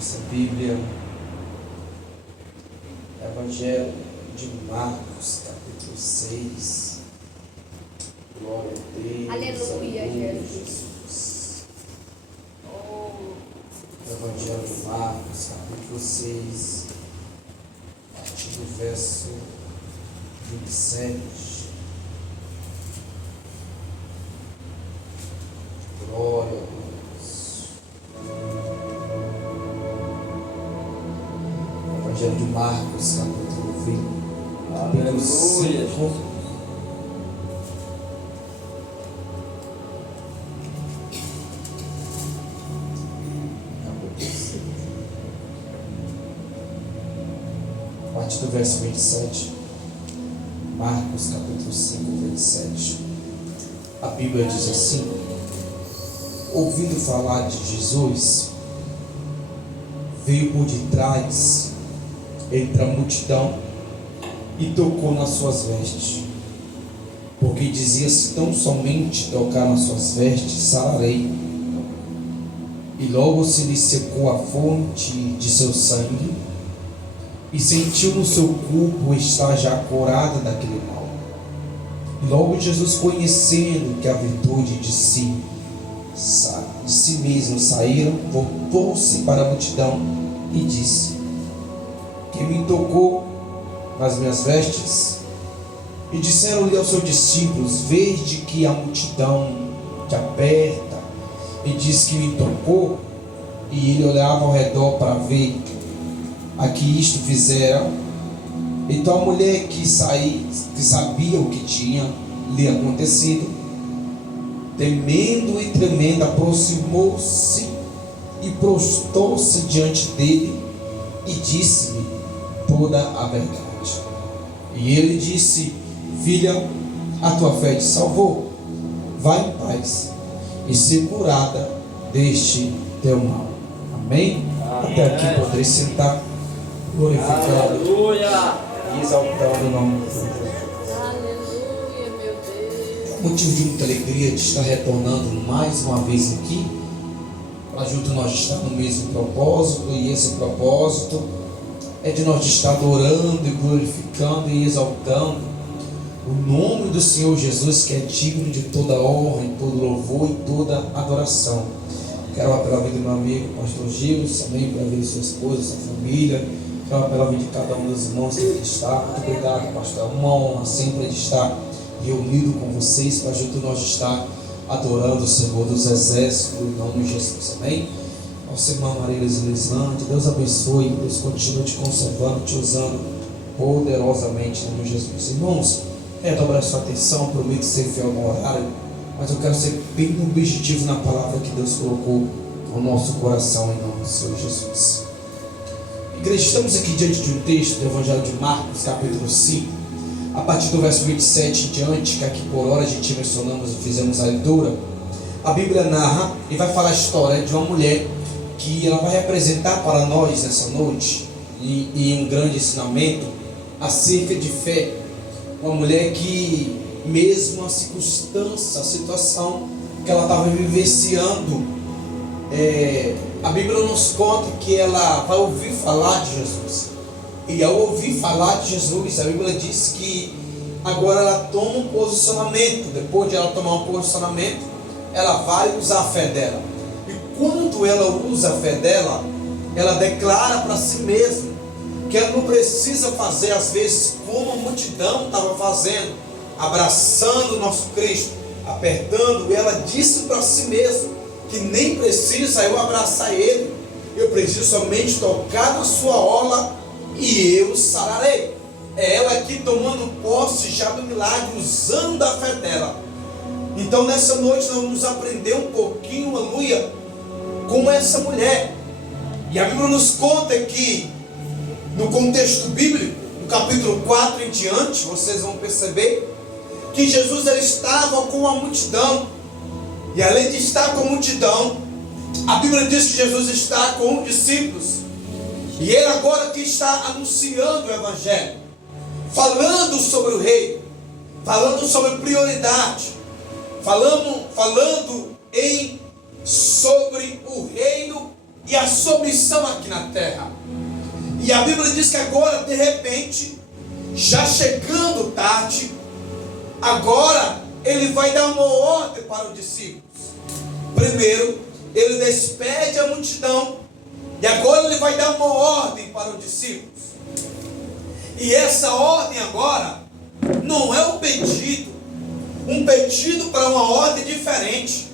nossa Bíblia, Evangelho de Marcos, capítulo 6. Glória a Deus. Aleluia, Jesus. Evangelho de Marcos, capítulo 6, a partir do verso 27. Glória a Deus. Evangelho de Marcos, capítulo 20, capítulo 5. A partir do verso 27, Marcos capítulo 5, 27, a Bíblia diz assim: ouvindo falar de Jesus, veio por detrás entre a multidão e tocou nas suas vestes, porque dizia-se: tão somente tocar nas suas vestes, sararei. E logo se lhe secou a fonte de seu sangue, e sentiu no seu corpo estar já curada daquele mal. E logo Jesus, conhecendo que a virtude de si mesmo saíram, voltou-se para a multidão e disse: quem me tocou nas minhas vestes? E disseram-lhe aos seus discípulos: vede que a multidão te aperta e diz que me tocou. E ele olhava ao redor para ver a que isto fizeram. Então a mulher que sabia o que tinha lhe acontecido, temendo e tremendo, aproximou-se e prostrou-se diante dele e disse-lhe toda a verdade. E ele disse: filha, a tua fé te salvou, vai em paz e ser curada deste teu mal. Amém? Até aqui podeis sentar, glorificando e exaltando o nome de Deus. Aleluia, meu Deus. Motivo de muita alegria de estar retornando mais uma vez aqui, para junto nós estar no mesmo propósito, e esse propósito é de nós estar adorando e glorificando e exaltando o nome do Senhor Jesus, que é digno de toda honra, e todo louvor e toda adoração. Quero orar pela vida do meu amigo, pastor Gil, também pela vida de sua esposa, sua família. Quero orar pela vida de cada um dos irmãos que aqui está. Muito obrigado, pastor. É uma honra sempre de estar reunido com vocês, para junto nós estar adorando o Senhor dos Exércitos, em nome de Jesus. Amém? Nossa irmã Maria Elislândia, Deus abençoe, Deus continue te conservando, te usando poderosamente, em nome de Jesus. Irmãos, dobra a sua atenção, prometo ser fiel no horário, mas eu quero ser bem objetivo na palavra que Deus colocou no nosso coração, em nome do Senhor Jesus. Igreja, estamos aqui diante de um texto do Evangelho de Marcos, capítulo 5, a partir do verso 27 em diante, que aqui por hora a gente mencionamos e fizemos a leitura. A Bíblia narra e vai falar a história de uma mulher que ela vai representar para nós nessa noite, e um grande ensinamento acerca de fé. Uma mulher que, mesmo a circunstância, a situação que ela estava vivenciando, a Bíblia nos conta que ela vai ouvir falar de Jesus. E ao ouvir falar de Jesus, a Bíblia diz que agora ela toma um posicionamento. Depois de ela tomar um posicionamento, ela vai usar a fé dela. E quando ela usa a fé dela, ela declara para si mesma que ela não precisa fazer às vezes como a multidão estava fazendo, abraçando o nosso Cristo, apertando. E ela disse para si mesma que nem precisa eu abraçar Ele, eu preciso somente tocar na sua orla e eu sararei. É ela aqui tomando posse já do milagre, usando a fé dela. Então nessa noite nós vamos aprender um pouquinho, aleluia, com essa mulher. E a Bíblia nos conta que no contexto bíblico, no capítulo 4 em diante, vocês vão perceber que Jesus ele estava com a multidão. E além de estar com a multidão, a Bíblia diz que Jesus está com os discípulos. E ele agora que está anunciando o Evangelho, falando sobre o rei, falando sobre prioridade, falando sobre o reino e a submissão aqui na terra. E a Bíblia diz que agora, de repente, já chegando tarde, agora ele vai dar uma ordem para os discípulos. Primeiro, ele despede a multidão, e agora ele vai dar uma ordem para os discípulos. E essa ordem agora não é um pedido para uma ordem diferente.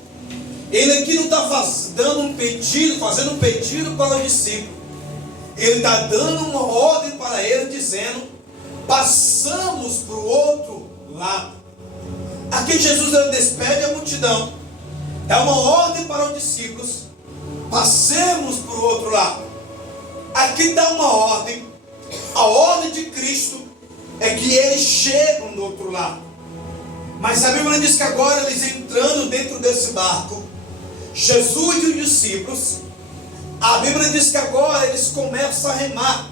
Ele aqui não está fazendo um pedido para o discípulo. Ele está dando uma ordem para ele, dizendo: passamos para o outro lado. Aqui Jesus ele despede a multidão, é uma ordem para os discípulos: passemos para o outro lado. Aqui dá uma ordem. A ordem de Cristo é que eles chegam do outro lado. Mas a Bíblia diz que agora eles entrando dentro desse barco, Jesus e os discípulos, a Bíblia diz que agora eles começam a remar,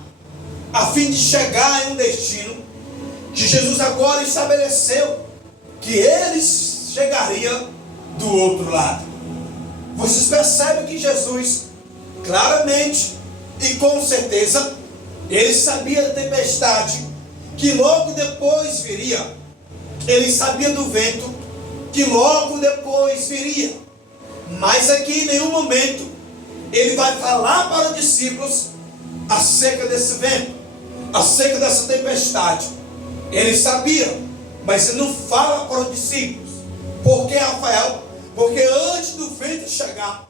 a fim de chegar em um destino que Jesus agora estabeleceu, que eles chegariam do outro lado. Vocês percebem que Jesus, claramente e com certeza, ele sabia da tempestade que logo depois viria. Ele sabia do vento que logo depois viria. Mas aqui em nenhum momento ele vai falar para os discípulos acerca desse vento, acerca dessa tempestade. Ele sabia, mas ele não fala para os discípulos. Por que, Rafael? Porque antes do vento chegar,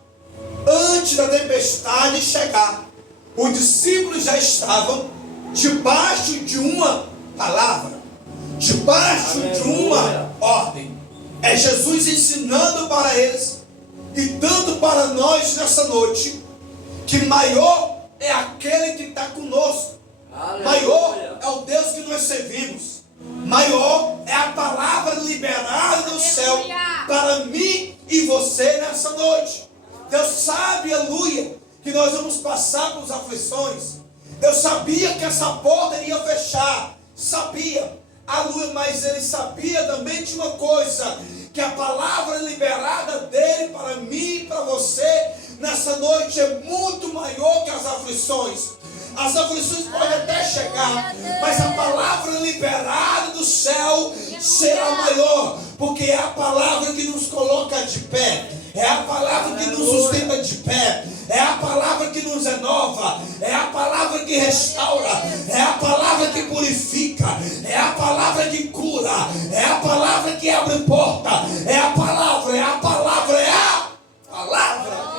antes da tempestade chegar, os discípulos já estavam debaixo de uma palavra, debaixo de uma ordem. É Jesus ensinando para eles e dando para nós nessa noite que maior é aquele que está conosco. Aleluia. Maior é o Deus que nós servimos. Maior é a palavra liberada do céu para mim e você nessa noite. Deus sabe, aleluia, que nós vamos passar por aflições. Deus sabia que essa porta iria fechar. Sabia, aleluia, mas ele sabia também de uma coisa, que a palavra liberada dele para mim e para você nessa noite é muito maior que as aflições. As aflições podem até chegar, mas a palavra liberada do céu será maior, porque é a palavra que nos coloca de pé, é a palavra que nos sustenta de pé, é a palavra que nos renova, é a palavra que restaura, é a palavra que purifica, é a palavra que cura, é a palavra que abre porta, é a palavra, é a palavra, é a palavra.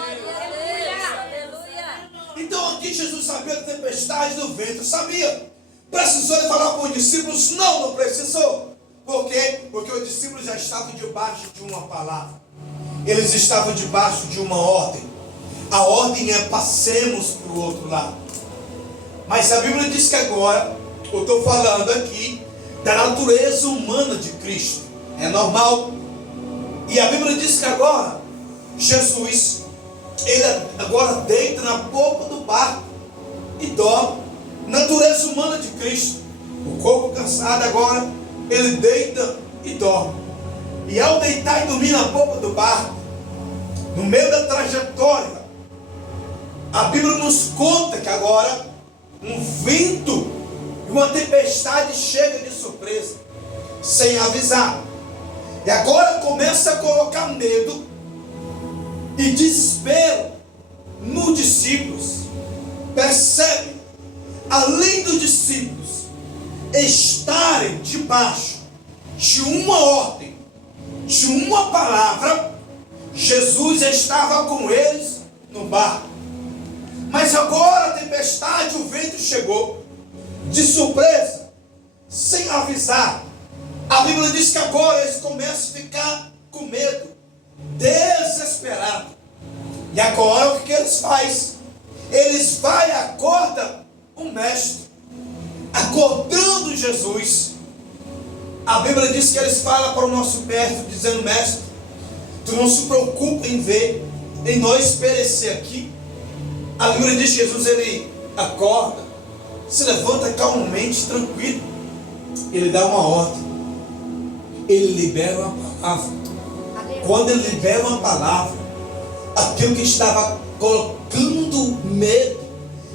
Então aqui Jesus sabia da tempestade, do vento, sabia. Precisou ele falar para os discípulos? Não precisou. Por quê? Porque os discípulos já estavam debaixo de uma palavra. Eles estavam debaixo de uma ordem. A ordem é: passemos para o outro lado. Mas a Bíblia diz que agora, eu estou falando aqui da natureza humana de Cristo. É normal. E a Bíblia diz que agora, Jesus, ele agora deita na polpa do barco e dorme. Natureza humana de Cristo. O corpo cansado agora, ele deita e dorme. E ao deitar e dormir na polpa do barco, no meio da trajetória, a Bíblia nos conta que agora um vento e uma tempestade chega de surpresa, sem avisar. E agora começa a colocar medo e desespero nos discípulos. Percebe? Além dos discípulos estarem debaixo de uma ordem, de uma palavra, Jesus estava com eles no barco. Mas agora a tempestade, o vento chegou de surpresa, sem avisar. A Bíblia diz que agora eles começam a ficar com medo, desesperado. E agora o que eles fazem? Eles vão e acordam o mestre, acordando Jesus. A Bíblia diz que eles falam para o nosso mestre, dizendo: mestre, tu não se preocupa em ver, em nós perecer aqui. A Bíblia diz que Jesus, ele acorda, se levanta calmamente, tranquilo. Ele dá uma ordem, ele libera uma palavra. Quando ele libera uma palavra, aquilo que estava colocando muito medo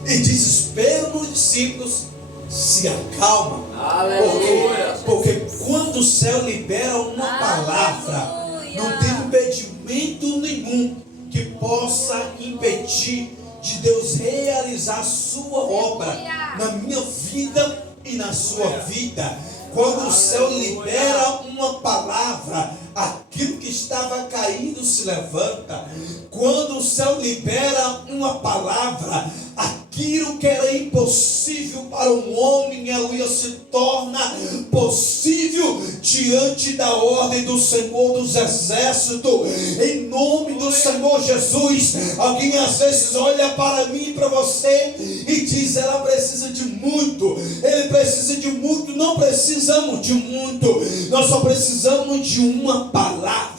e desespero nos discípulos, se acalma. Aleluia. Porque quando o céu libera uma palavra, não tem impedimento nenhum que possa impedir de Deus realizar a sua obra na minha vida e na sua vida. Quando o céu libera uma palavra, aquilo que estava caído se levanta. Quando o céu libera uma palavra, aquilo que era impossível para um homem, aleluia, se torna possível diante da ordem do Senhor dos Exércitos. Em nome do Senhor Jesus. Alguém às vezes olha para mim e para você e diz: ela precisa de muito, ele precisa de muito. Não precisamos de muito, nós só precisamos de uma palavra.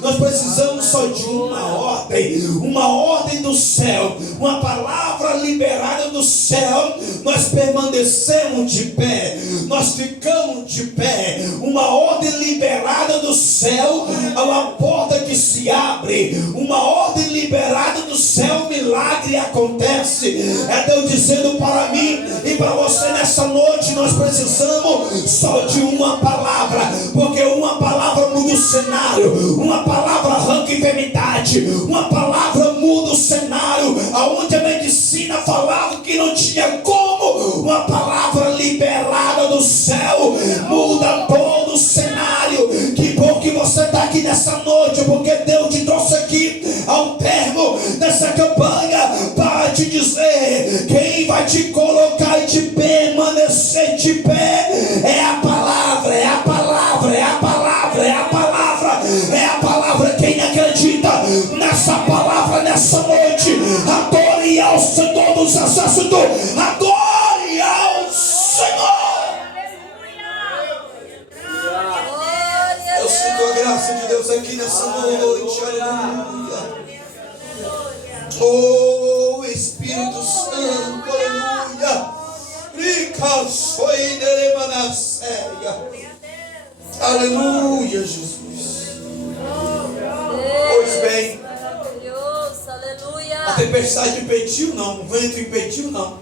Nós precisamos só de uma ordem do céu, uma palavra liberada do céu. Nós permanecemos de pé, nós ficamos de pé. Uma ordem liberada do céu, há uma porta que se abre. Uma ordem liberada do céu, milagre acontece. É Deus dizendo para mim e para você nessa noite: nós precisamos só de uma palavra, porque uma palavra muda o cenário, uma palavra arranca enfermidade, uma palavra muda o cenário. Aonde a medicina falava que não tinha como, uma palavra liberada do céu muda todo o cenário. Que bom que você está aqui nessa noite, porque Deus te trouxe aqui ao termo dessa campanha para te dizer: quem vai te colocar e te permanecer de pé é a palavra, é a palavra, é a palavra, é a palavra, é a palavra. Quem acredita nessa palavra nessa noite, adore ao Senhor dos Exércitos, adore ao Senhor. Eu sinto a graça de Deus aqui nessa noite, aleluia. Oh Espírito Santo, aleluia. Aleluia, Jesus. Pois bem, a tempestade impediu não, o vento impediu não,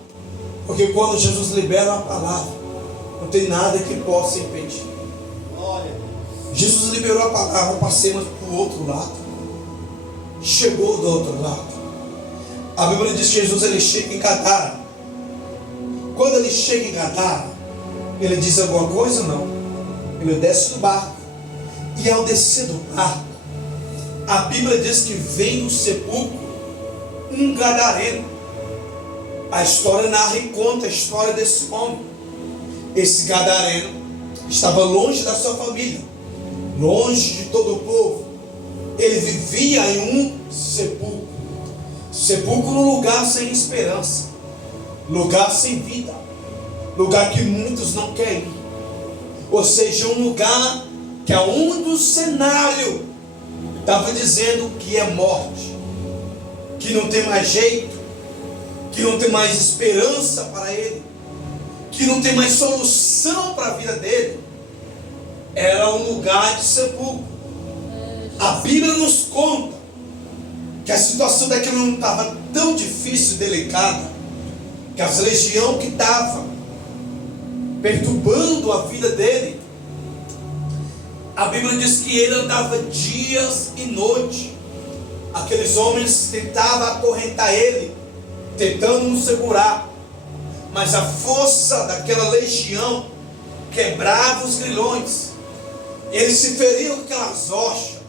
porque quando Jesus libera a palavra, não tem nada que possa impedir. Jesus liberou a palavra, passemos para o outro lado. Chegou do outro lado. A Bíblia diz que Jesus ele chega em Gadara. Quando ele chega em Gadara, ele diz alguma coisa? Não. Ele desce do barco. E ao descer do barco, a Bíblia diz que vem no sepulcro um gadareno. A história narra e conta a história desse homem. Esse gadareno estava longe da sua família, longe de todo o povo. Ele vivia em um sepulcro. Sepulcro num lugar sem esperança, lugar sem vida, lugar que muitos não querem ir. Ou seja, um lugar que aonde o cenário estava dizendo que é morte, que não tem mais jeito, que não tem mais esperança para ele, que não tem mais solução para a vida dele. Era um lugar de sepulcro. A Bíblia nos conta que a situação daquilo não estava tão difícil e delicada, que a legião que estava perturbando a vida dele, a Bíblia diz que ele andava dias e noite. Aqueles homens tentavam acorrentar ele, tentando nos segurar, mas a força daquela legião quebrava os grilhões. Eles se feriam com aquelas rochas.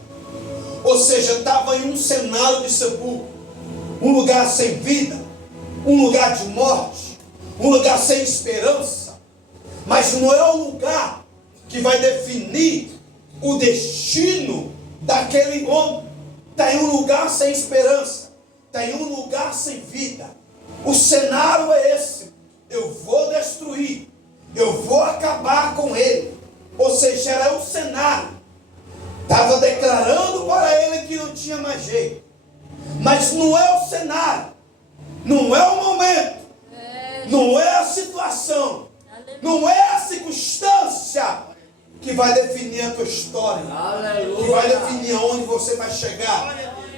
Ou seja, estava em um cenário de sepulcro, um lugar sem vida, um lugar de morte, um lugar sem esperança. Mas não é o lugar que vai definir o destino daquele homem. Está em um lugar sem esperança, está em um lugar sem vida. O cenário é esse: eu vou destruir, eu vou acabar com ele. Ou seja, era o cenário. Estava declarando para ele que não tinha mais jeito. Mas não é o cenário, não é o momento, não é a situação, não é a circunstância que vai definir a tua história, que vai definir aonde você vai chegar.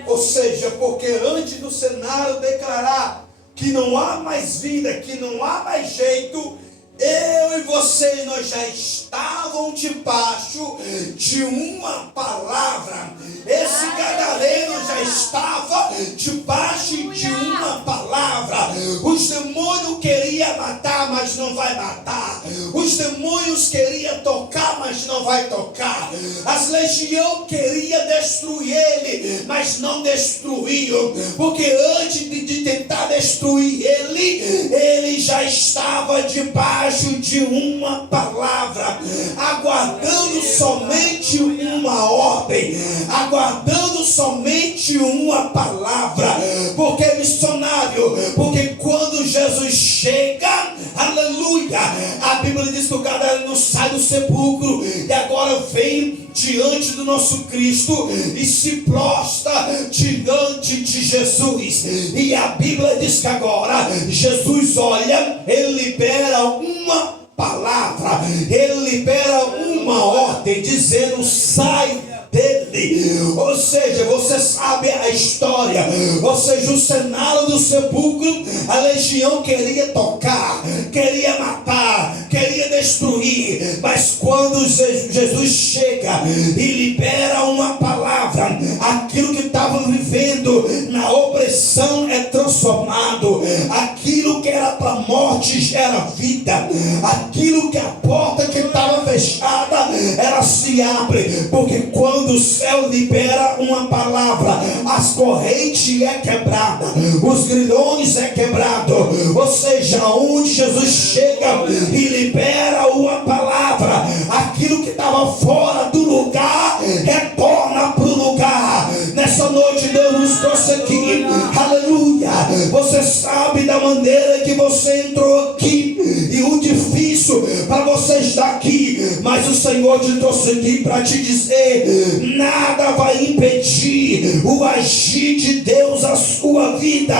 Ou seja, porque antes do cenário declarar que não há mais vida, que não há mais jeito, eu e vocês, nós já estavam debaixo de uma palavra. Esse gadareno já estava debaixo de uma palavra. Os demônios queriam matar, mas não vai matar. Os demônios queriam tocar, mas não vai tocar. As legiões queriam destruir ele, mas não destruíram. Porque antes de tentar destruir ele já estava debaixo de uma palavra, aguardando somente uma ordem, aguardando somente uma palavra. Porque missionário, porque quando Jesus chega, aleluia, a Bíblia diz que o gadareno sai do sepulcro e agora vem diante do nosso Cristo e se prostra diante de Jesus. E a Bíblia diz que agora Jesus olha, ele libera uma palavra, ele libera uma ordem dizendo: sai dele. Ou seja, você sabe a história. Ou seja, o cenário do sepulcro, a legião queria tocar, queria matar, queria destruir. Mas quando Jesus chega e libera uma palavra, aquilo que estava vivendo na opressão é transformado. Aquilo que era para a morte gera vida. Aquilo que a porta que estava fechada, ela se abre. Porque quando o céu libera uma palavra, as correntes é quebrada, os grilhões é quebrado. Ou seja, onde Jesus chega e libera uma palavra, aquilo que estava fora do lugar retorna para o lugar. Nessa noite Deus nos trouxe aqui, aleluia. Você sabe da maneira que você entrou aqui e o difícil para você estar aqui, mas o Senhor te trouxe aqui para te dizer: nada vai impedir o agir de Deus a sua vida,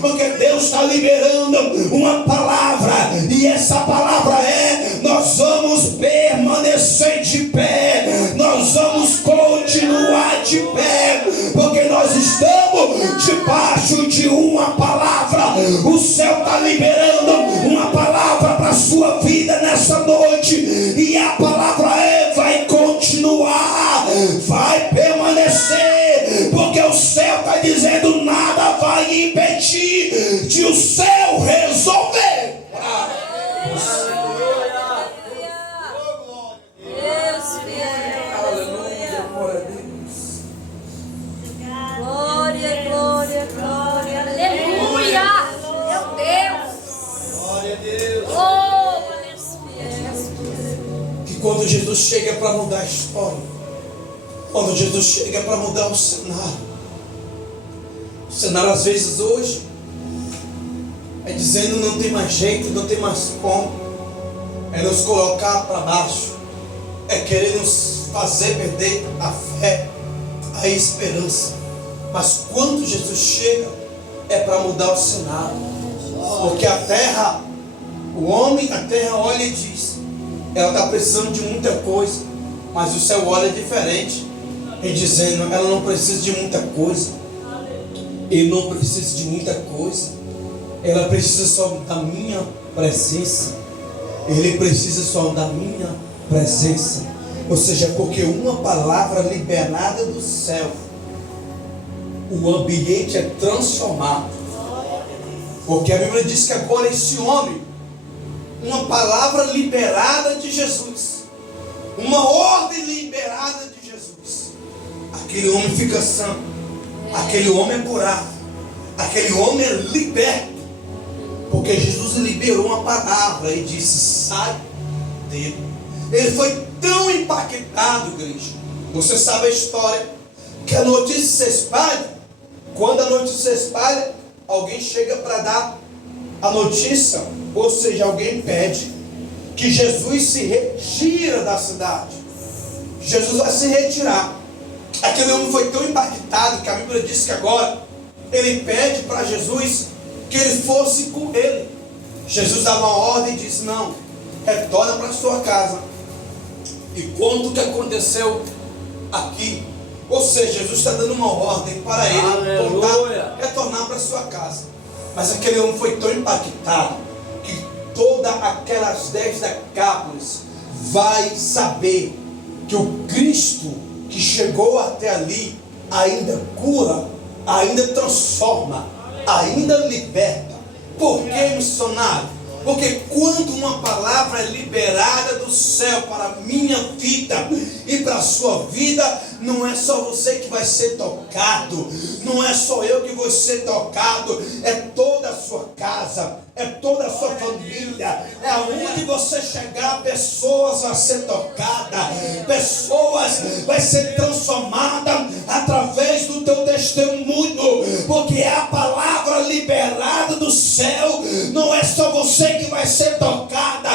porque Deus está liberando uma palavra, e essa palavra é: nós vamos permanecer de pé, nós vamos continuar de pé, porque nós estamos debaixo de uma palavra. O céu está liberando uma palavra para a sua vida nessa noite, e a palavra é: vai continuar, vai permanecer, porque o céu está dizendo: nada vai impedir de o céu resolver. Glória, glória, glória. Aleluia. Meu Deus. Glória a Deus. Oh, aleluia. Que quando Jesus chega para mudar a história, quando Jesus chega para mudar o cenário às vezes hoje é dizendo: não tem mais jeito, não tem mais como, é nos colocar para baixo, é querer nos fazer perder a fé, a esperança. Mas quando Jesus chega, é para mudar o cenário. Porque a terra, o homem, a terra olha e diz: ela está precisando de muita coisa. Mas o céu olha diferente, e dizendo: ela não precisa de muita coisa. Ele não precisa de muita coisa. Ela precisa só da minha presença. Ele precisa só da minha presença. Ou seja, porque uma palavra liberada do céu, o ambiente é transformado. Porque a Bíblia diz que agora esse homem, uma palavra liberada de Jesus, uma ordem liberada de Jesus, aquele homem fica santo, aquele homem é curado, aquele homem é liberto. Porque Jesus liberou uma palavra e disse: sai dele. Ele foi tão impactado, igreja. Você sabe a história, que a notícia se espalha. Quando a notícia se espalha, alguém chega para dar a notícia, ou seja, alguém pede que Jesus se retira da cidade. Jesus vai se retirar. Aquele homem foi tão impactado que a Bíblia diz que agora ele pede para Jesus que ele fosse com ele. Jesus dá uma ordem e diz: não, retorna para sua casa e conta o que aconteceu aqui. Ou seja, Jesus está dando uma ordem para ele Aleluia. retornar para sua casa. Mas aquele homem foi tão impactado que todas aquelas 10 decápolis vai saber que o Cristo que chegou até ali ainda cura, ainda transforma, ainda liberta. Por que, missionário? Porque quando uma palavra é liberada do céu para a minha vida e para a sua vida, não é só você que vai ser tocado, não é só eu que vou ser tocado, é toda a sua casa, é toda a sua família, é aonde você chegar, pessoas vão ser tocadas, pessoas vão ser transformadas através do teu testemunho, porque é a palavra liberada do céu, não é só você que vai ser tocada,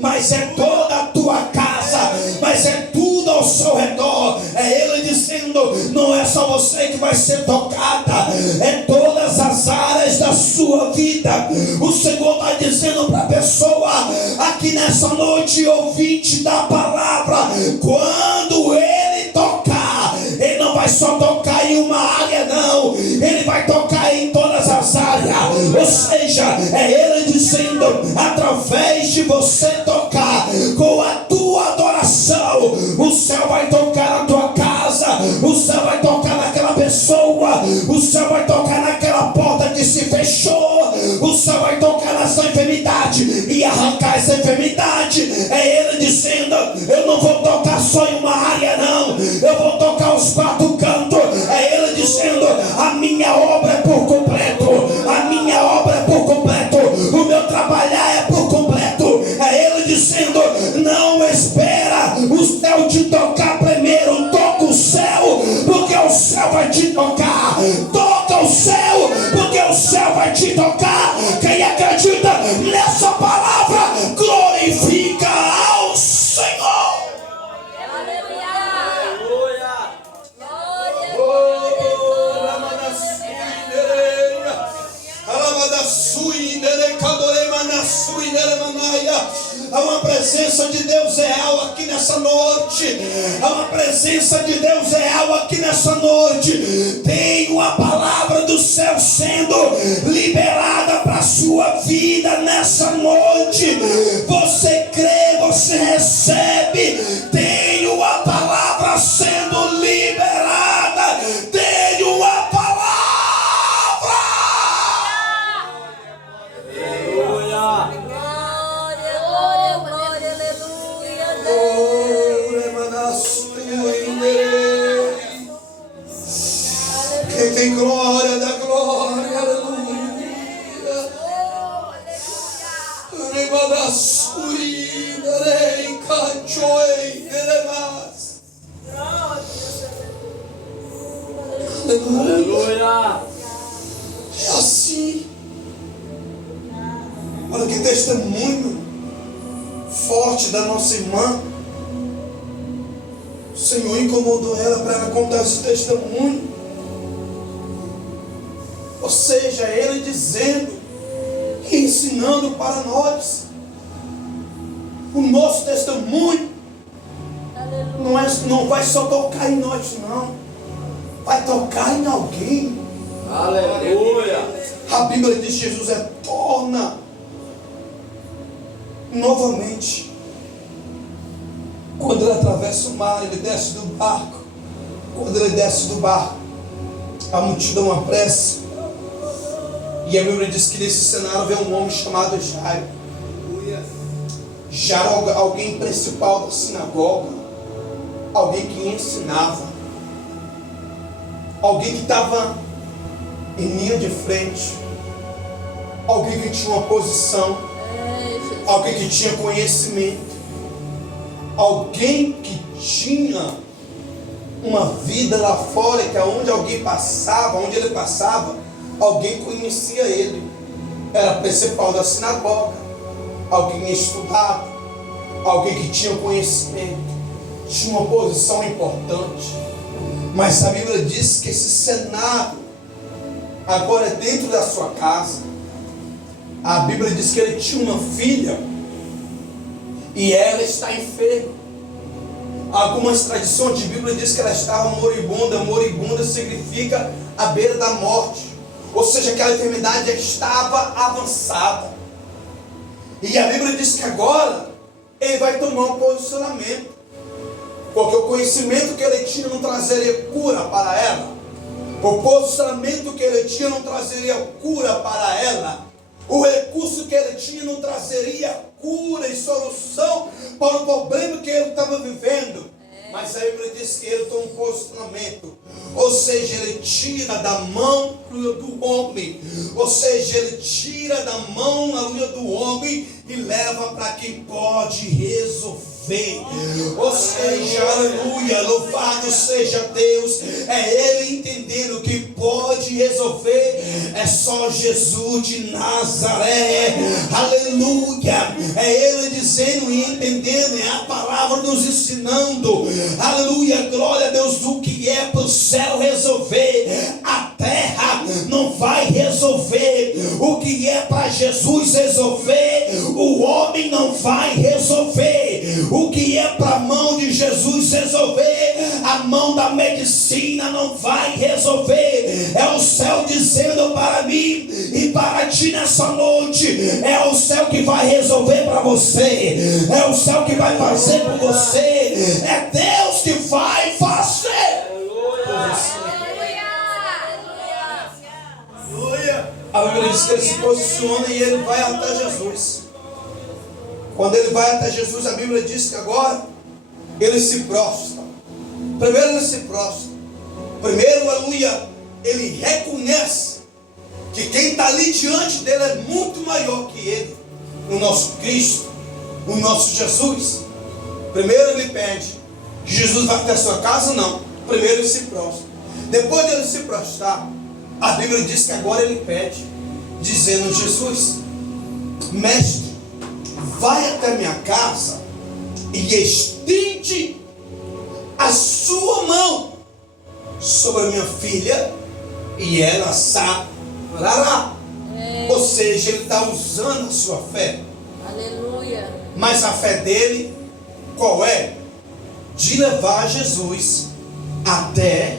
mas é toda a tua casa, mas é tudo ao seu redor. É ele dizendo, não é só você que vai ser tocada, é todas as áreas da sua vida. O Senhor está dizendo para a pessoa aqui nessa noite, ouvinte da palavra, quando ele tocar, ele não vai só tocar em uma área, não, ele vai tocar em todas as áreas. Ou seja, é ele dizendo, através de você tocar com a tua adoração, o céu vai tocar na tua casa, o céu vai tocar naquela pessoa, o céu vai tocar naquela porta que se fechou, o céu vai tocar nessa enfermidade e arrancar essa enfermidade. É ele dizendo, eu não vou tocar só em uma área, não, eu vou tocar os 4 cantos. É ele dizendo, a minha obra é por completo, a minha obra é por completo, o meu trabalhar é por completo. É ele dizendo, não espera o céu te tocar primeiro, toca o céu, porque o céu vai te tocar. Toca o céu, porque o céu vai te tocar. Quem acredita nessa palavra, glorifica ao Senhor. Há uma presença de Deus real aqui nessa noite. Há uma presença de Deus real aqui nessa noite. Tem uma palavra do céu sendo liberada para a sua vida nessa noite. Você crê, você recebe. Tem uma palavra sendo liberada. Tem uma palavra. Aleluia. Quem tem glória da glória, aleluia. Aleluia. É assim. Olha que testemunho forte da nossa irmã. O Senhor incomodou ela para ela contar esse testemunho. Ou seja, ele dizendo e ensinando para nós. O nosso testemunho não vai só tocar em nós, não. Vai tocar em alguém. Aleluia. A Bíblia diz que Jesus torna novamente. Quando ele atravessa o mar, ele desce do barco. Quando ele desce do barco, a multidão apressa. E a Bíblia diz que nesse cenário vem um homem chamado Jairo. Jairo, alguém principal da sinagoga, alguém que ensinava, alguém que estava em linha de frente, alguém que tinha uma posição, alguém que tinha conhecimento, alguém que tinha uma vida lá fora, que aonde alguém passava, onde ele passava, alguém conhecia ele. Era principal da sinagoga, alguém estudado, alguém que tinha conhecimento, tinha uma posição importante. Mas a Bíblia diz que esse cenário agora é dentro da sua casa. A Bíblia diz que ele tinha uma filha e ela está enferma. Algumas tradições de Bíblia diz que ela estava moribunda. Moribunda significa à beira da morte. Ou seja, aquela enfermidade já estava avançada. E a Bíblia diz que agora ele vai tomar um posicionamento. Porque o conhecimento que ele tinha não trazeria cura para ela. O posicionamento que ele tinha não trazeria cura para ela. O recurso que ele tinha não trazeria cura e solução para o problema que ele estava vivendo. Mas a Bíblia diz que ele toma um posicionamento. Ou seja, ele tira da mão do homem. Ou seja, ele tira da mão do homem e leva para quem pode resolver. Ou seja, aleluia, louvado seja Deus. É ele entendendo que pode resolver. É só Jesus de Nazaré. Aleluia. É ele dizendo e entendendo. É a palavra nos ensinando. Aleluia, glória a Deus. O que é para o céu resolver, a terra não vai resolver. O que é para Jesus resolver, o homem não vai resolver. O que é para a mão de Jesus resolver, a mão da medicina não vai resolver. É o céu dizendo para mim e para ti nessa noite: é o céu que vai resolver para você. É o céu que vai fazer por você. É Deus que vai fazer. A Bíblia diz que ele se posiciona e ele vai até Jesus. Quando ele vai até Jesus, a Bíblia diz que agora ele se prostra. Primeiro ele se prostra. Primeiro, aleluia, ele reconhece que quem está ali diante dele é muito maior que ele. O nosso Cristo, o nosso Jesus. Primeiro ele pede que Jesus vá até a sua casa, não. Primeiro ele se prostra. Depois de ele se prostrar, a Bíblia diz que agora ele pede, dizendo: Jesus, mestre, vai até minha casa e estende a sua mão sobre a minha filha e ela sarará. Ou seja, ele está usando a sua fé. Aleluia. Mas a fé dele, qual é? De levar Jesus até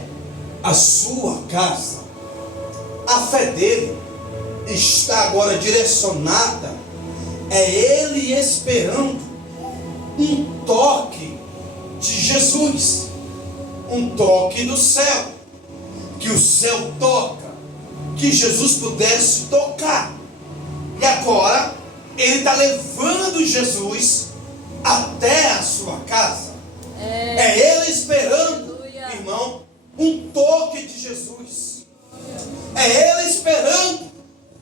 a sua casa. A fé dele está agora direcionada, é ele esperando um toque de Jesus, um toque do céu, que o céu toca, que Jesus pudesse tocar. E agora ele está levando Jesus até a sua casa. É ele esperando, irmão, um toque de Jesus. É ele esperando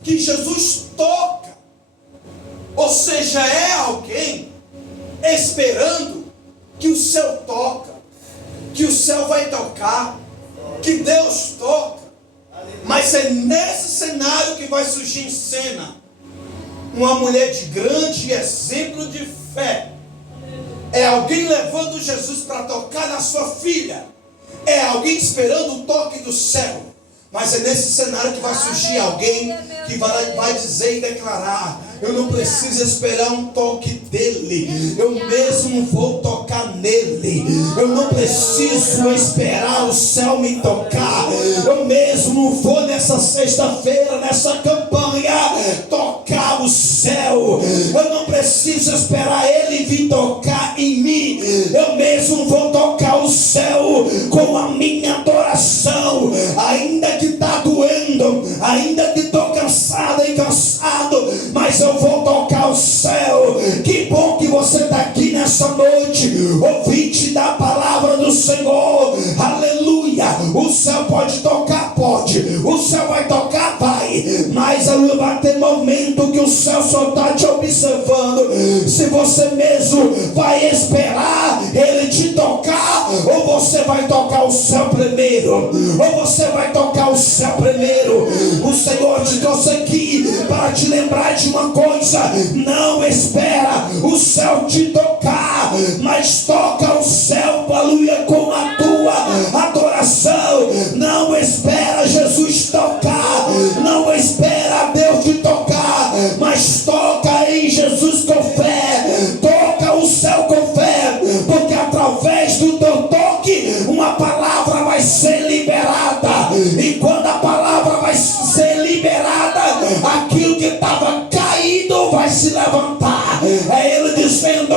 que Jesus toca. Ou seja, é alguém esperando que o céu toca, que o céu vai tocar, que Deus toca. Mas é nesse cenário que vai surgir em cena uma mulher de grande exemplo de fé. É alguém levando Jesus para tocar na sua filha. É alguém esperando o toque do céu. Mas é nesse cenário que vai surgir alguém que vai dizer e declarar: eu não preciso esperar um toque dele, eu mesmo vou tocar nele. Eu não preciso esperar o céu me tocar, eu mesmo vou nessa sexta-feira, nessa campanha, tocar o céu. Eu não preciso esperar ele vir tocar em mim, eu mesmo vou tocar o céu com a minha adoração. Ainda que está doendo, ainda que estou cansada e cansado, mas eu vou tocar o céu. Que bom que você está aqui nessa noite, ouvinte da palavra do Senhor. Aleluia. O céu pode tocar, pode. O céu vai tocar, vai. Mas vai ter momento que o céu só está te observando. Se você mesmo vai esperar ele te tocar, ou você vai tocar o céu primeiro, ou você vai tocar o céu primeiro. O Senhor te trouxe aqui para te lembrar de uma coisa: não espera o céu te tocar, mas toca o céu, aleluia, com a tua adoração. Não espera Jesus tocar, não espera Deus te tocar, mas toca em Jesus com fé, toca o céu com fé, porque através do se levantar. É Ele dizendo: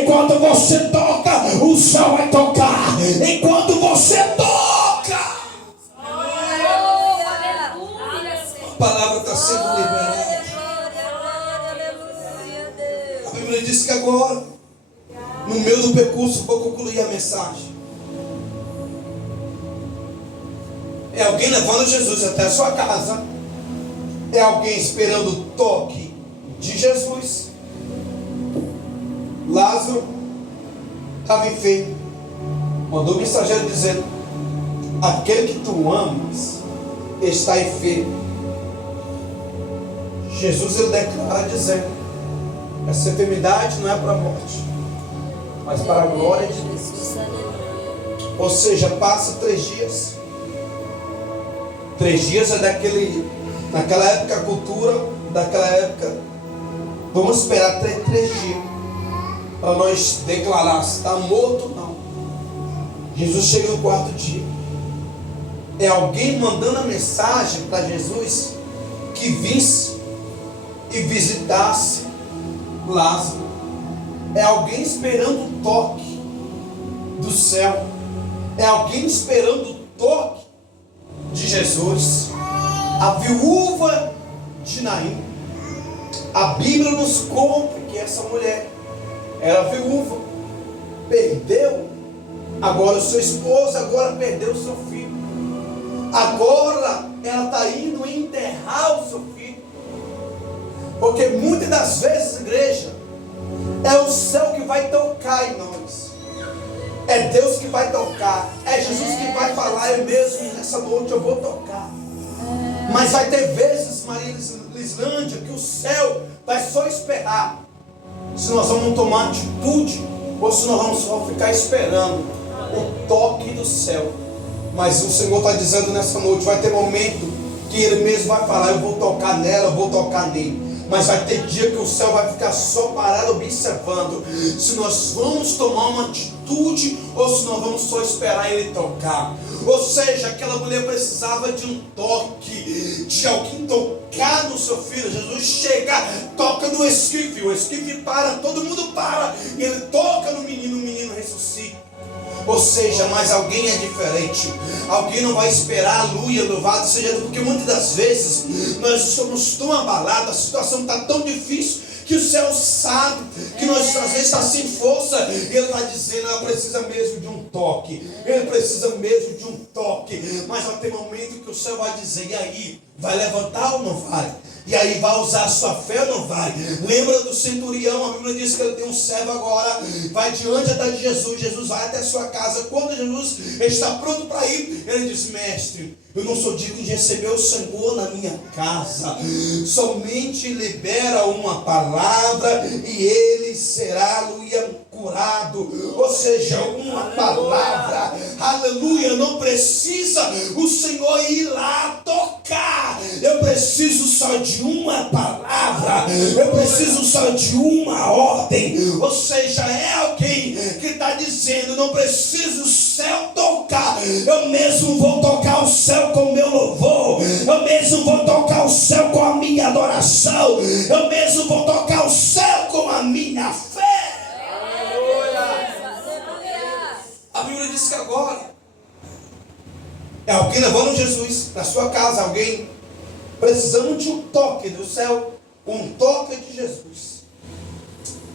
enquanto você toca, o céu vai tocar. Enquanto você toca, a palavra está sendo liberada. A Bíblia diz que agora, no meio do percurso, vou concluir a mensagem. É alguém levando Jesus até a sua casa. É alguém esperando o toque de Jesus. Lázaro estava enfermo. Mandou o mensageiro dizendo: aquele que tu amas está enfermo. Jesus ele declara dizendo: essa enfermidade não é para a morte, mas para a glória de Deus. Ou seja, passa 3 dias. 3 dias é naquela época, a cultura daquela época, vamos esperar 3 dias para nós declarar se está morto ou não. Jesus chega no 4º dia. É alguém mandando a mensagem para Jesus que visse e visitasse Lázaro. É alguém esperando o toque do céu. É alguém esperando o toque de Jesus. A viúva de Naim, a Bíblia nos conta que essa mulher era viúva, perdeu agora o seu esposo, agora perdeu o seu filho. Agora ela está indo enterrar o seu filho, porque muitas das vezes, igreja, é o céu que vai tocar em nós. É Deus que vai tocar. É Jesus que vai falar: eu mesmo nessa noite eu vou tocar. Mas vai ter vezes, Maria Lislândia, que o céu vai só esperar se nós vamos tomar atitude ou se nós vamos só ficar esperando o toque do céu. Mas o Senhor está dizendo nessa noite: vai ter momento que Ele mesmo vai falar: eu vou tocar nela, eu vou tocar nele. Mas vai ter dia que o céu vai ficar só parado observando se nós vamos tomar uma atitude ou se nós vamos só esperar Ele tocar. Ou seja, aquela mulher precisava de um toque, de alguém tocar no seu filho. Jesus chega, toca no esquife, o esquife para, todo mundo para, e Ele toca no menino, o menino ressuscita. Ou seja, mas alguém é diferente. Alguém não vai esperar, aleluia, louvado seja, porque muitas das vezes nós somos tão abalados, a situação está tão difícil, que o céu sabe que nós às vezes está sem força, e Ele vai dizendo: ela precisa mesmo de um toque. Ele precisa mesmo de um toque. Mas vai ter momento que o céu vai dizer: e aí? Vai levantar ou não vai? E aí, vai usar a sua fé ou não vai? Lembra do centurião? A Bíblia diz que ele tem um servo agora, vai diante até de Jesus. Jesus vai até a sua casa. Quando Jesus está pronto para ir, ele diz: mestre, eu não sou digno de receber o Senhor na minha casa. Somente libera uma palavra e ele será, aleluia, curado. Ou seja, uma palavra, aleluia. Não precisa o Senhor ir lá tocar. Eu preciso só de uma palavra. Eu preciso só de uma ordem. Ou seja, é alguém que está dizendo: não preciso o céu tocar, eu mesmo vou tocar o céu com o meu louvor. Eu mesmo vou tocar o céu com a minha adoração. Eu mesmo vou tocar o céu com a minha fé. A Bíblia diz que agora é alguém levando Jesus para sua casa, alguém precisando de um toque do céu, um toque de Jesus.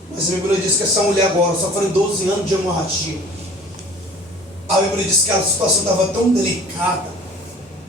Mas a Bíblia diz que essa mulher agora sofreu 12 anos de hemorragia. A Bíblia diz que a situação estava tão delicada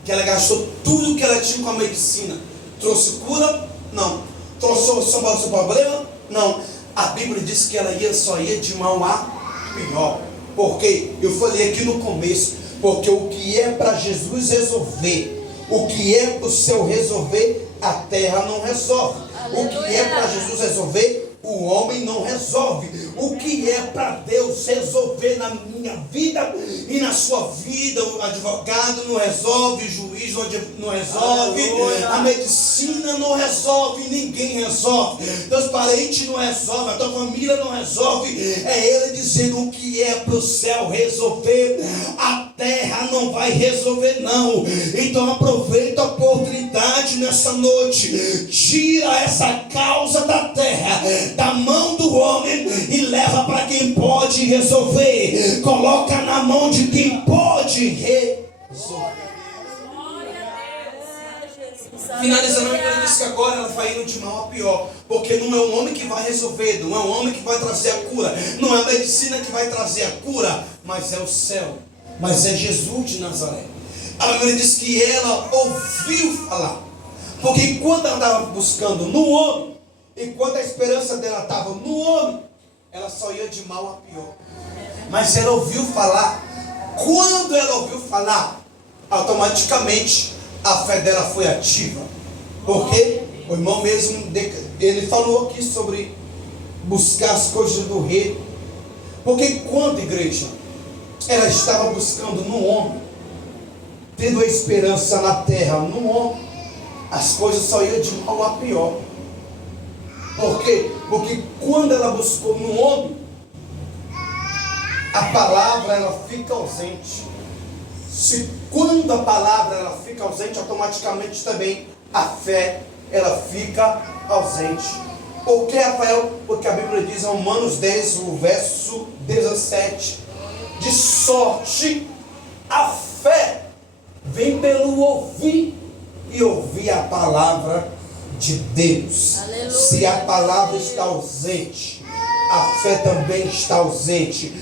que ela gastou tudo que ela tinha com a medicina. Trouxe cura? Não. Trouxe solução para o seu problema? Não. A Bíblia diz que ela só ia de mal a pior. Porque eu falei aqui no começo, porque o que é para Jesus resolver, o que é para o céu resolver, a terra não resolve. O que é para Jesus resolver, o homem e não resolve. O que é para Deus resolver na minha vida e na sua vida? O advogado não resolve, o juiz não resolve, Aleluia. a medicina não resolve, ninguém resolve, teus parentes não resolvem, a tua família não resolve. É Ele dizendo o que é para o céu resolver, a terra não vai resolver não. Então aproveita a oportunidade nessa noite, tira essa causa da terra, da mão do homem, e leva para quem pode resolver. Coloca na mão de quem pode resolver. Finalizando, ele disse que agora ela vai indo de mal a pior, porque não é um homem que vai resolver, não é um homem que vai trazer a cura, não é a medicina que vai trazer a cura, mas é o céu, mas é Jesus de Nazaré. A Bíblia diz que ela ouviu falar, porque enquanto ela estava buscando no homem, enquanto a esperança dela estava no homem, ela só ia de mal a pior. Mas ela ouviu falar. Quando ela ouviu falar, automaticamente a fé dela foi ativa. Porque o irmão mesmo, ele falou aqui sobre buscar as coisas do rei. Porque quando, igreja, ela estava buscando no homem, tendo a esperança na terra, no homem, as coisas só iam de mal a pior. Por quê? Porque quando ela buscou no homem, a palavra ela fica ausente. Se quando a palavra ela fica ausente, automaticamente também a fé ela fica ausente. Por que, Rafael? Porque a Bíblia diz em Romanos 10, o verso 17, de sorte a fé vem pelo ouvir, e ouvir a palavra de Deus. Aleluia. Se a palavra está ausente, a fé também está ausente.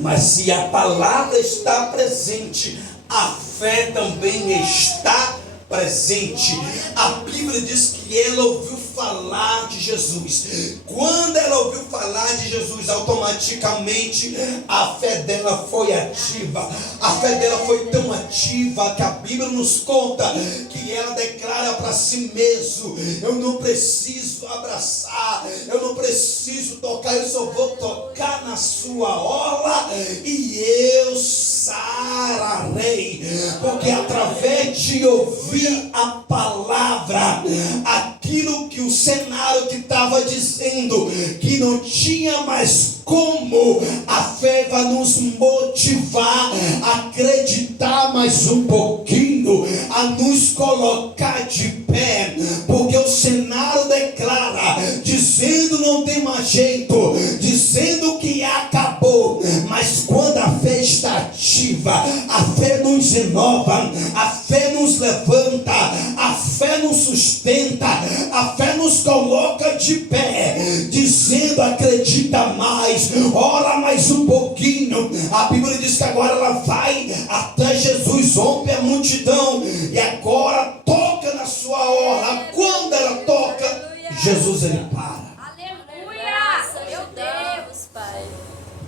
Mas se a palavra está presente, a fé também está presente. A Bíblia diz que ela ouviu falar de Jesus. Quando ela ouviu falar de Jesus, automaticamente a fé dela foi ativa. A fé dela foi tão ativa que a Bíblia nos conta que ela declara para si mesmo: eu não preciso abraçar, eu não preciso tocar, eu só vou tocar na sua orla e eu sararei. Porque através de ouvir a palavra, aquilo que o cenário que estava dizendo que não tinha mais como, a fé vai nos motivar a acreditar mais um pouquinho, a nos colocar de pé, porque o cenário declara, dizendo não tem mais jeito, dizendo que acabou. Mas quando a fé está ativa, a fé nos renova, a fé nos levanta, a fé nos sustenta, a fé nos coloca de pé, dizendo acredita mais, ora mais um pouquinho. A Bíblia diz que agora ela vai até Jesus, rompe a multidão e agora toca na sua hora. Quando ela toca, Jesus ele para. Aleluia! Meu Deus, Pai.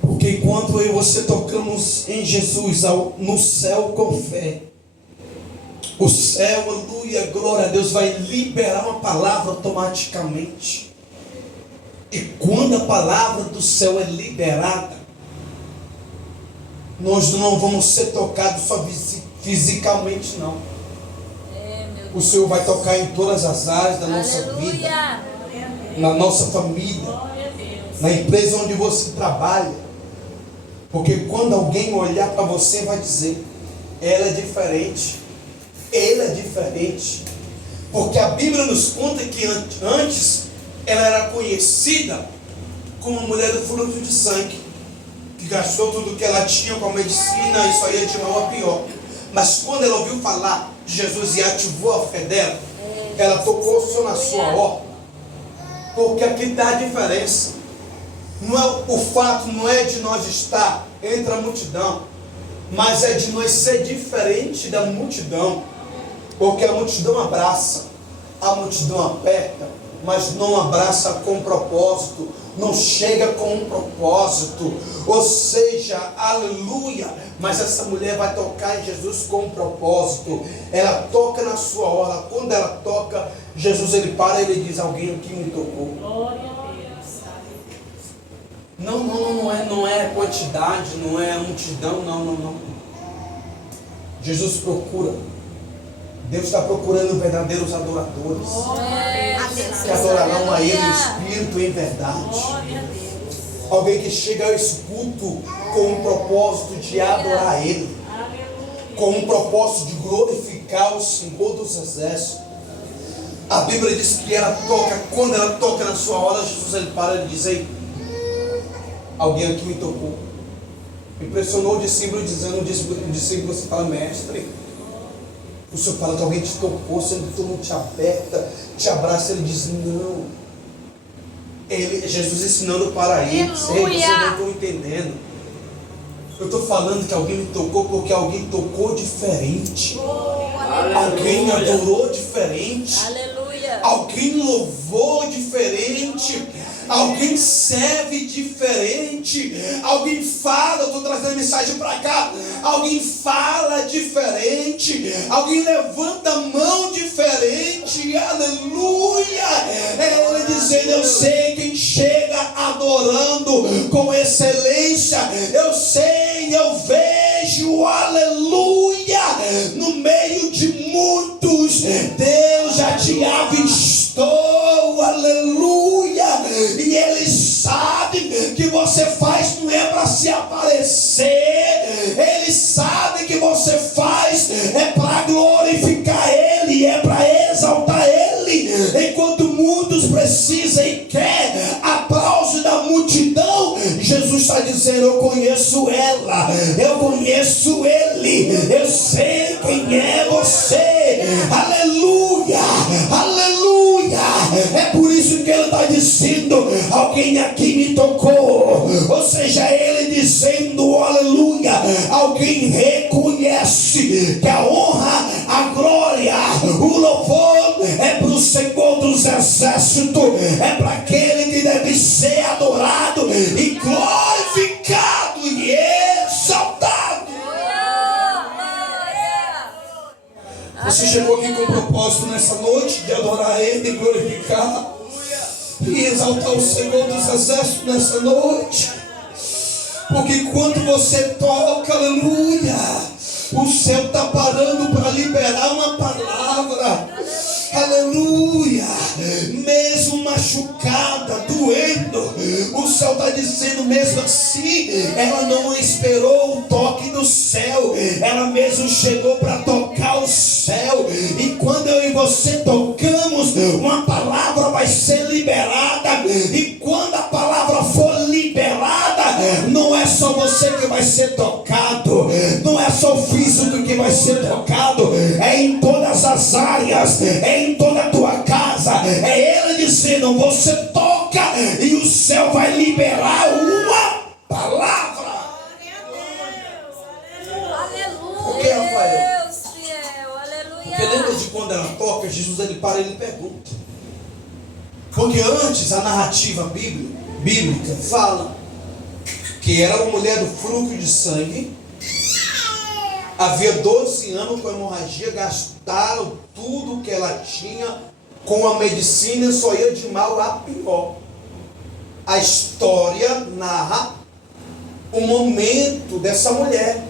Porque enquanto eu e você tocamos em Jesus no céu com fé, o céu, aleluia, glória a Deus, vai liberar uma palavra automaticamente. E quando a palavra do céu é liberada, nós não vamos ser tocados só fisicamente, não. O Senhor vai tocar em todas as áreas da nossa vida, na nossa família, na empresa onde você trabalha. Porque quando alguém olhar para você, vai dizer: ela é diferente, ele é diferente. Porque a Bíblia nos conta que antes ela era conhecida como uma mulher do fluxo de sangue, que gastou tudo que ela tinha com a medicina e só ia de mal a pior. Mas quando ela ouviu falar de Jesus e ativou a fé dela, ela tocou só na sua horta. Porque aqui está a diferença. Não é, o fato não é de nós estar entre a multidão, mas é de nós ser diferente da multidão. Porque a multidão abraça, a multidão aperta, mas não abraça com propósito, não chega com um propósito. Ou seja, aleluia, mas essa mulher vai tocar em Jesus com um propósito. Ela toca na sua hora. Quando ela toca, Jesus ele para e ele diz: alguém aqui me tocou. Não é quantidade, não é multidão, não. Jesus procura. Deus está procurando verdadeiros adoradores que adorarão a Ele em espírito e em verdade. Alguém que chega a esse culto com um propósito de adorar a Ele, com um propósito de glorificar o Senhor dos Exércitos. A Bíblia diz que ela toca, quando ela toca na sua hora, Jesus ele para e diz: ei, alguém aqui me tocou. Impressionou o discípulo dizendo, o discípulo você fala: mestre, o Senhor fala que alguém te tocou, sendo que todo mundo te aperta, te abraça. Ele diz: não. Jesus ensinando para eles: ei, vocês não estão entendendo. Eu estou falando que alguém me tocou porque alguém tocou diferente. Alguém adorou diferente. Alguém louvou diferente. Alguém serve diferente. Alguém fala, eu estou trazendo a mensagem para cá. Alguém fala diferente. Alguém levanta a mão diferente. Aleluia. É Ele dizendo: eu sei quem chega adorando com excelência. Eu sei, eu vejo, aleluia. No meio de muitos, Deus já te avistou, aleluia. E Ele sabe que você faz não é para se aparecer. Ele sabe que você faz é para glorificar Ele, é para exaltar Ele. Enquanto muitos precisam e querem aplauso da multidão, Jesus está dizendo: eu conheço ela, eu conheço ele, eu sei quem é você. Aleluia, aleluia. É por isso que ele está dizendo: alguém aqui me tocou. Ou seja, ele dizendo, aleluia, alguém reconhece que a honra, a glória, o louvor é para o Senhor dos Exércitos, é para aquele que deve ser adorado e glorificado e exaltado. Você chegou aqui com o propósito nessa noite de adorar Ele, glorificar e exaltar o Senhor dos Exércitos nessa noite. Porque quando você toca, aleluia, o céu está parando para liberar uma palavra. Aleluia. Mesmo machucada, doendo, o céu está dizendo: mesmo assim, ela não esperou o toque do céu, ela mesmo chegou para tocar o céu. E quando eu e você tocamos, uma palavra vai ser liberada. E quando a palavra for liberada, não é só você que vai ser tocado, não é só o físico que vai ser tocado, é em todas as áreas, é em toda a tua casa. É Ele dizendo: você toca e o céu vai liberar uma palavra. Por que, Rafael? Porque lembra de quando ela toca, Jesus ele para e ele pergunta. Porque antes a narrativa bíblica fala que era uma mulher do fluxo de sangue, havia 12 anos com hemorragia, gastaram tudo que ela tinha com a medicina, só ia de mal a pior. A história narra o momento dessa mulher,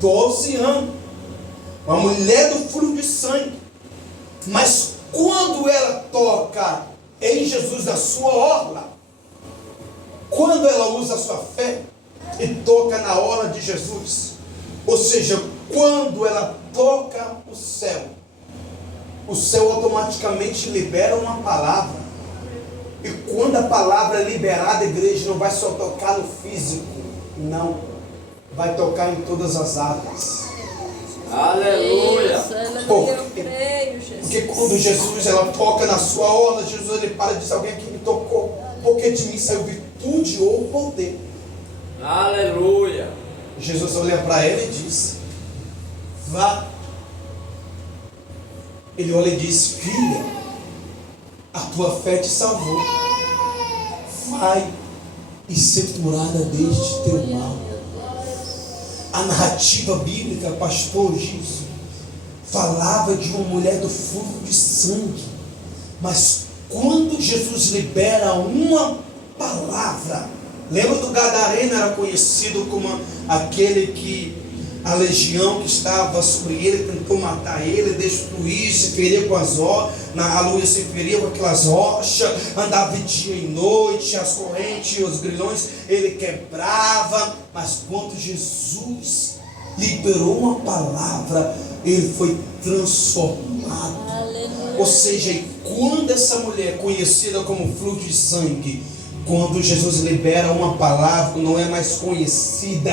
12 anos, uma mulher do fluxo de sangue. Mas quando ela toca em Jesus na sua orla, quando ela usa a sua fé e toca na orla de Jesus, ou seja, quando ela toca o céu automaticamente libera uma palavra. E quando a palavra é liberada, a igreja não vai só tocar no físico, não, vai tocar em todas as áreas. Aleluia. Porque quando Jesus ela toca na sua orla, Jesus ele para e diz: alguém aqui me tocou, porque de mim saiu virtude ou poder. Aleluia. Jesus olha para ela e diz: vá. Ele olha e diz: filha, a tua fé te salvou. Vai e ser curada deste teu mal. A narrativa bíblica, pastor Gilson, falava de uma mulher do fluxo de sangue. Mas quando Jesus libera uma palavra, Lembra do Gadareno, era conhecido como aquele que a legião que estava sobre ele tentou matar ele, destruir, se ferir com as rochas, a lua se feria com aquelas rochas, andava de dia e noite, as correntes e os grilhões ele quebrava, mas quando Jesus liberou uma palavra, ele foi transformado. Aleluia. Ou seja, quando essa mulher conhecida como fluxo de sangue, quando Jesus libera uma palavra, não é mais conhecida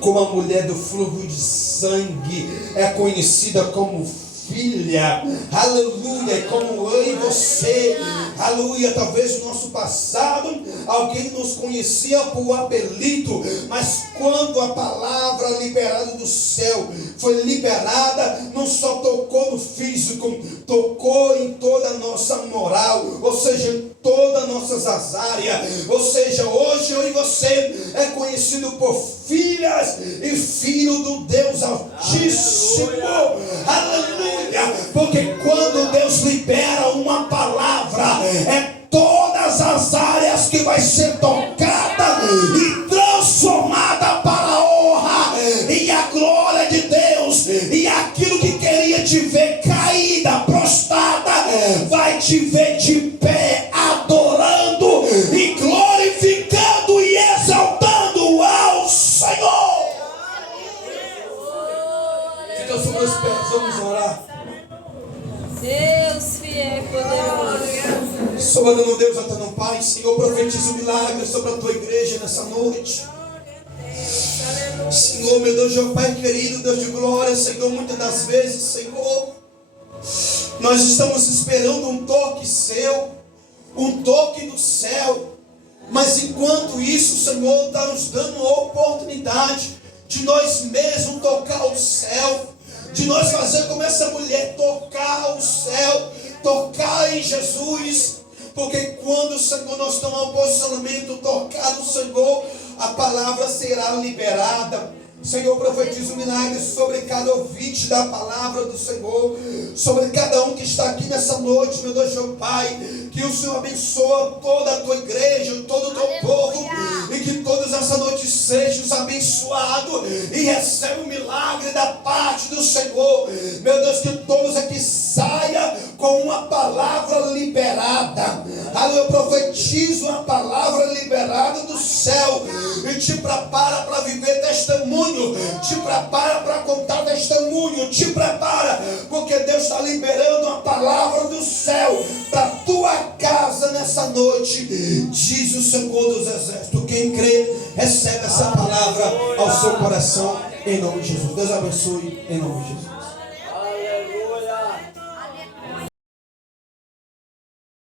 como a mulher do fluxo de sangue, é conhecida como filha, aleluia, como eu e você, aleluia. Talvez no nosso passado alguém nos conhecia por apelido, mas quando a palavra liberada do céu foi liberada, não só tocou no físico, tocou em toda a nossa moral, ou seja, em todas as nossas áreas. Ou seja, hoje eu e você é conhecido por filhas e filho do Deus Altíssimo, aleluia. Porque quando Deus libera uma palavra, é todas as áreas que vai ser tocada e transformada para a honra e a glória de Deus. E aquilo que queria te ver caída, prostrada, vai te ver de pé, adorando e glorificando e exaltando ao Senhor. Fica sobre os pés, vamos orar. Deus fiel e poderoso. Soberano Deus, eterno Pai, Senhor, profetiza o milagre sobre a tua igreja nessa noite. Senhor, meu Deus, meu Pai querido, Deus de glória, Senhor, muitas das vezes, Senhor, nós estamos esperando um toque seu, um toque do céu, mas enquanto isso, Senhor, está nos dando a oportunidade de nós mesmos tocar o céu, de nós fazer como essa mulher, tocar o céu, tocar em Jesus, porque quando, Senhor, nós tomamos posicionamento, tocar no Senhor, a palavra será liberada. Senhor, profetiza um milagre sobre cada ouvinte da palavra do Senhor, sobre cada um que está aqui nessa noite, meu Deus, meu Pai, que o Senhor abençoe toda a tua igreja, todo o teu povo, e que todos essa noite sejam abençoados e recebam o milagre da parte do Senhor. Meu Deus, que todos aqui saiam com uma palavra liberada. Eu profetizo uma palavra liberada do céu e te prepara para viver testemunho, te prepara para contar testemunho, te prepara, porque Deus está liberando uma palavra do céu para a tua casa nessa noite, diz o Senhor dos Exércitos. Quem crê, recebe essa palavra ao seu coração, em nome de Jesus. Deus abençoe, em nome de Jesus.